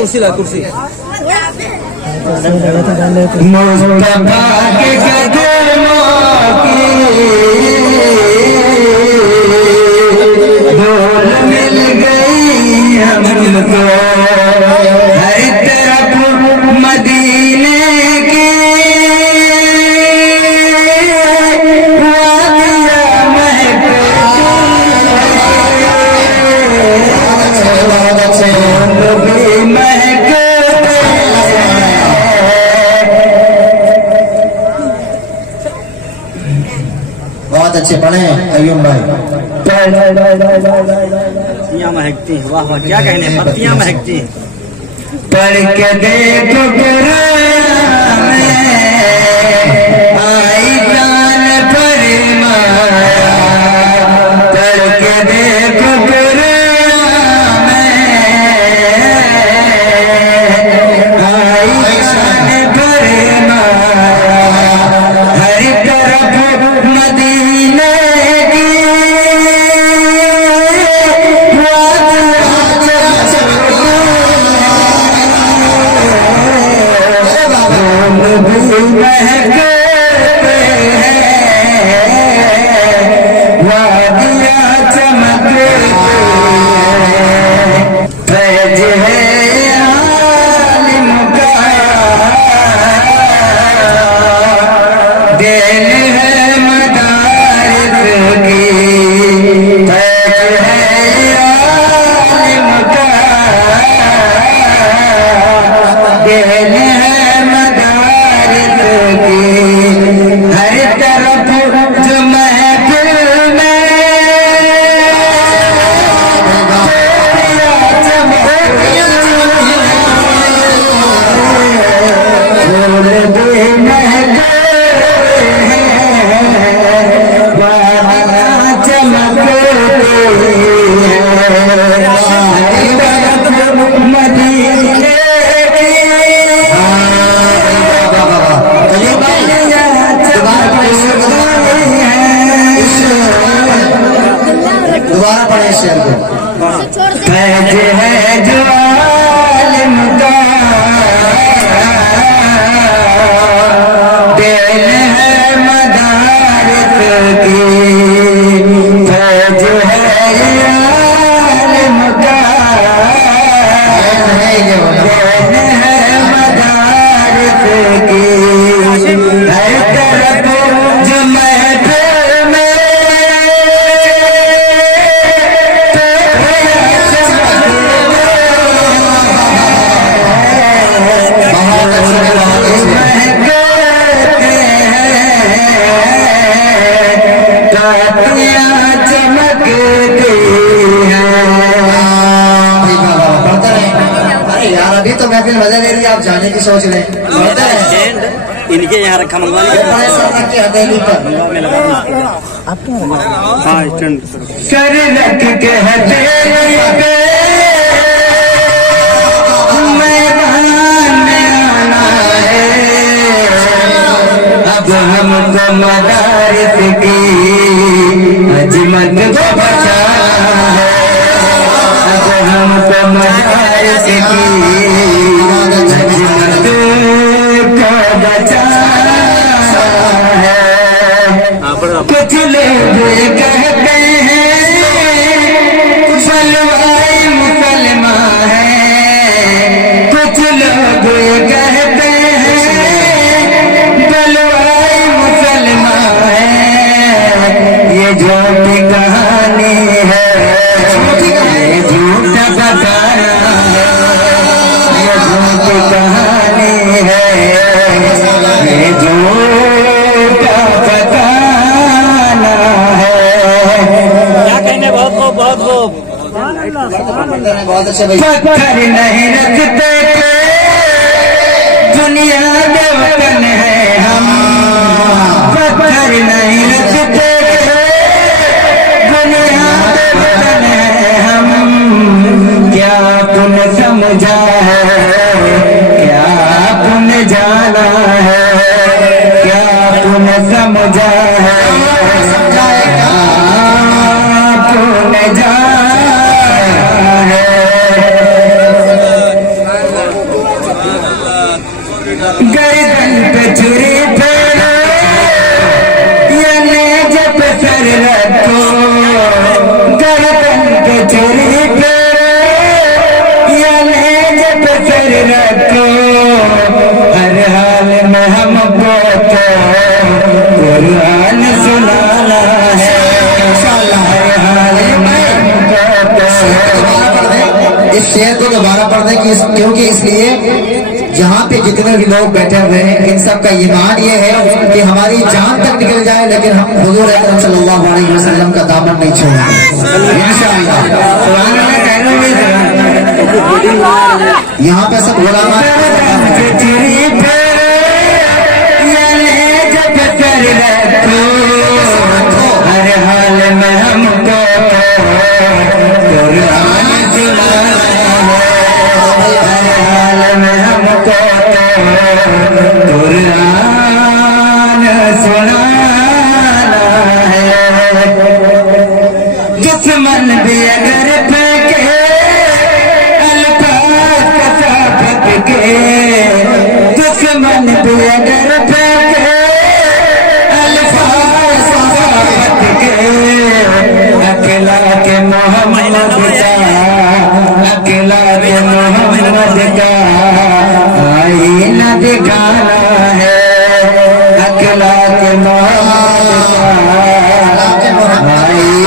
कुर्सी ला कुर्सी मिल गई हमको हर तरफ मदीने की बहुत अच्छे पढ़े अय्यूब भाई। पत्तियां महकती हैं, वाह वाह क्या कहने, पत्तियां महकती हैं। पढ़ के देखो आई जान फरमाया, पढ़ के देखो आई जान फरमाया, हर तरफ मदीने अभी तो महफिल मजा ले रही है, आप जाने की सोच रहे हैं। इनके यहाँ रखा मंगवा की हथेली पर सर रख के हथेली पे मैदान में आना है, अब हमको मदारिस की अजमत को बचाना है, अब हमको मदारिस की अजमत को बचाना है। कुछ लोग बहुत अच्छे भाई। पत्थर नहीं रखते दुनिया में वतन है हम, पत्थर नहीं रखते दुनिया में वतन है हम। क्या तूने समझा है, क्या तूने जाना है, क्या तूने समझा है, समझाएगा तूने जाना है। गर्दन पे छुरी फेरो या नेज़ पे सर रखो, गर्दन पे छुरी फेरो या नेज़ पे सर रखो। हर हाल में हमको तो कुरान सुनाना है, हर हाल में हमको तो। इस शेर को दोबारा पढ़ दें क्योंकि इसलिए जहाँ पे जितने भी लोग बैठे हुए हैं इन सब का ईमान ये है कि हमारी जान तक निकल जाए लेकिन हम हुजूर अकरम सल्लल्लाहु अलैहि वसल्लम का दामन नहीं छोड़ेंगे इंशाअल्लाह। यहाँ पे सब गुलाम हर हाल में हमको कुरान सुनाना है। दुश्मन भी अगर फेंके अल्फाज कसाफत के, दुश्मन भी अगर फेंके अल्फाज कसाफत के, अकेला के मोहम्मद का, अकेला के मोहम्मद का आईना दिखाना है, अकेला के मोहम्मद का आईना